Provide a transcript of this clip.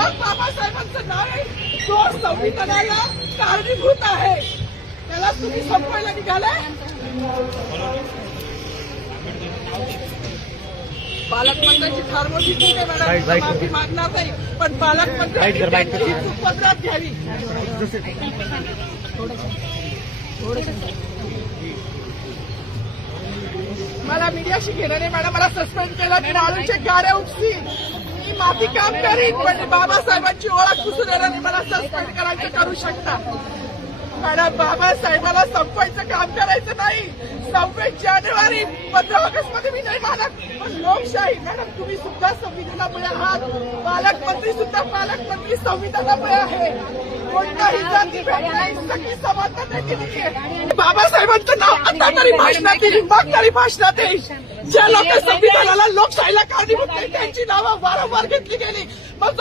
मग बाबासाहेबांचं नाव आहे जो संविधानाला कारणीभूत आहे त्याला तुम्ही संपवायला निघालाय. पालकमंत्र्यांची फार मोठी चूक आहे मॅडम, माफी मागणार नाही, पण पालकमंत्र्यांनी उपद्रव घ्यावी. मला मीडियाशी घेणं नाही मॅडम, मला सस्पेंड केलं, मी माळूचे गाड्या उपसीन, मी माफी काम करीन, पण बाबासाहेबांची ओळख पुसून येणार मला सस्पेंड करायचं करू शकता मॅडम. बाबासाहेबाला संपवायचं काम करायचं नाही. 26 जानेवारी 15 ऑगस्ट मध्ये मी नाही मानत, पण लोकशाही मॅडम तुम्ही सुद्धा संविधानामुळे आहात, पालकमंत्री सुद्धा पालकमंत्री संविधानामुळे आहे. कोणताही जातीभेद नाही, सगळी समानता दिली आहे. बाबासाहेबांचं नाव आता तरी भाषणात येईल, मग तरी भाषणात येईल. ज्या लोक संविधानाला लोकशाहीला कारणीभूत नाही त्यांची नावं वारंवार घेतली गेली, मग